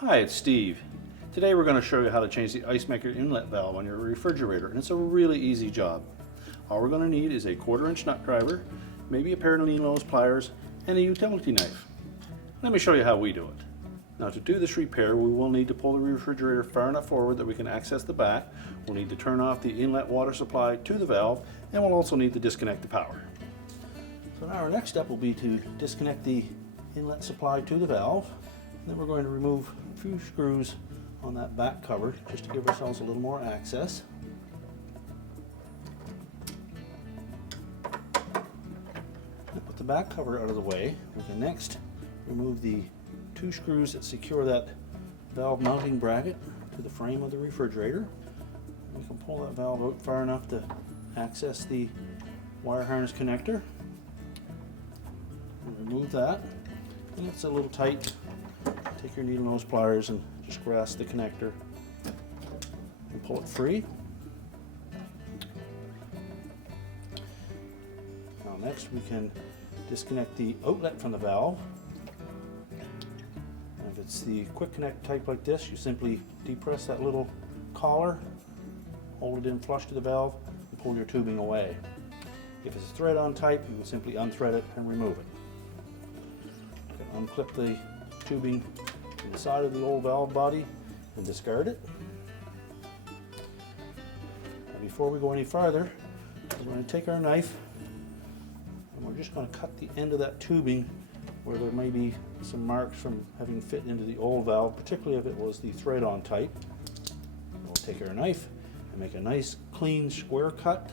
Hi, it's Steve. Today we're going to show you how to change the Ice Maker Inlet Valve on your refrigerator, and it's a really easy job. All we're going to need is a 1/4-inch nut driver, maybe a pair of needle nose pliers, and a utility knife. Let me show you how we do it. Now, to do this repair, we will need to pull the refrigerator far enough forward that we can access the back. We'll need to turn off the inlet water supply to the valve, and we'll also need to disconnect the power. So now our next step will be to disconnect the inlet supply to the valve. Then we're going to remove a few screws on that back cover just to give ourselves a little more access. With the back cover out of the way, we can next remove the 2 screws that secure that valve mounting bracket to the frame of the refrigerator. We can pull that valve out far enough to access the wire harness connector. And remove that. And it's a little tight. Take your needle nose pliers and just grasp the connector and pull it free. Now next we can disconnect the outlet from the valve. And if it's the quick connect type like this, you simply depress that little collar, hold it in flush to the valve, and pull your tubing away. If it's a thread-on type, you would simply unthread it and remove it. You can unclip the tubing from the side of the old valve body and discard it. Now, before we go any farther, we're going to take our knife and we're just going to cut the end of that tubing where there may be some marks from having fit into the old valve, particularly if it was the thread-on type. We'll take our knife and make a nice clean square cut.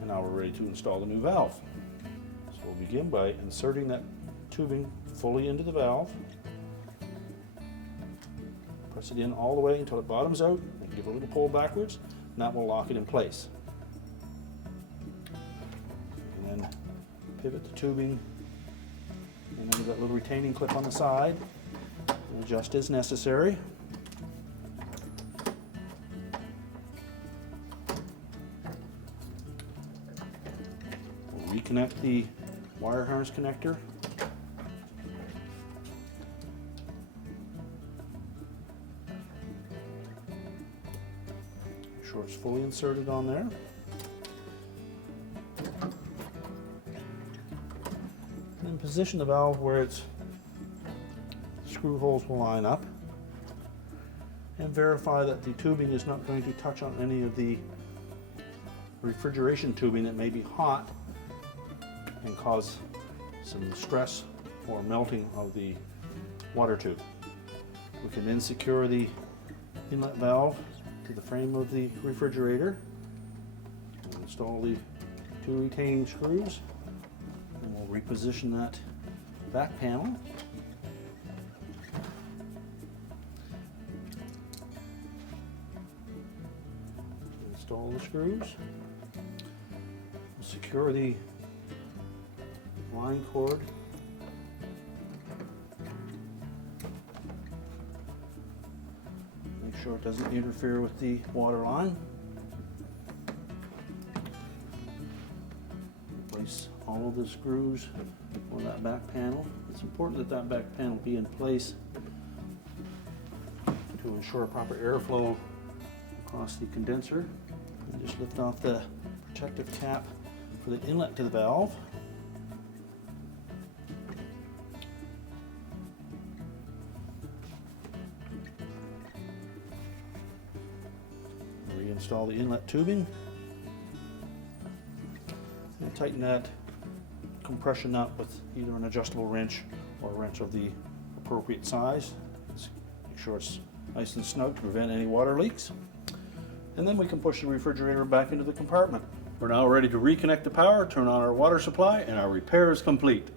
And now we're ready to install the new valve. So we'll begin by inserting that tubing fully into the valve. Press it in all the way until it bottoms out and give a little pull backwards, and that will lock it in place. And then pivot the tubing and under that little retaining clip on the side and adjust as necessary. Reconnect the wire harness connector. Make sure it's fully inserted on there. And then position the valve where its screw holes will line up. And verify that the tubing is not going to touch on any of the refrigeration tubing that may be hot and cause some stress or melting of the water tube. We can then secure the inlet valve to the frame of the refrigerator and install the 2 retaining screws, and we'll reposition that back panel. Install the screws. We'll secure the line cord. Make sure it doesn't interfere with the water line. Place all of the screws on that back panel. It's important that that back panel be in place to ensure proper airflow across the condenser. And just lift off the protective cap for the inlet to the valve. Reinstall the inlet tubing and tighten that compression nut with either an adjustable wrench or a wrench of the appropriate size. Make sure it's nice and snug to prevent any water leaks. And then we can push the refrigerator back into the compartment. We're now ready to reconnect the power, turn on our water supply, and our repair is complete.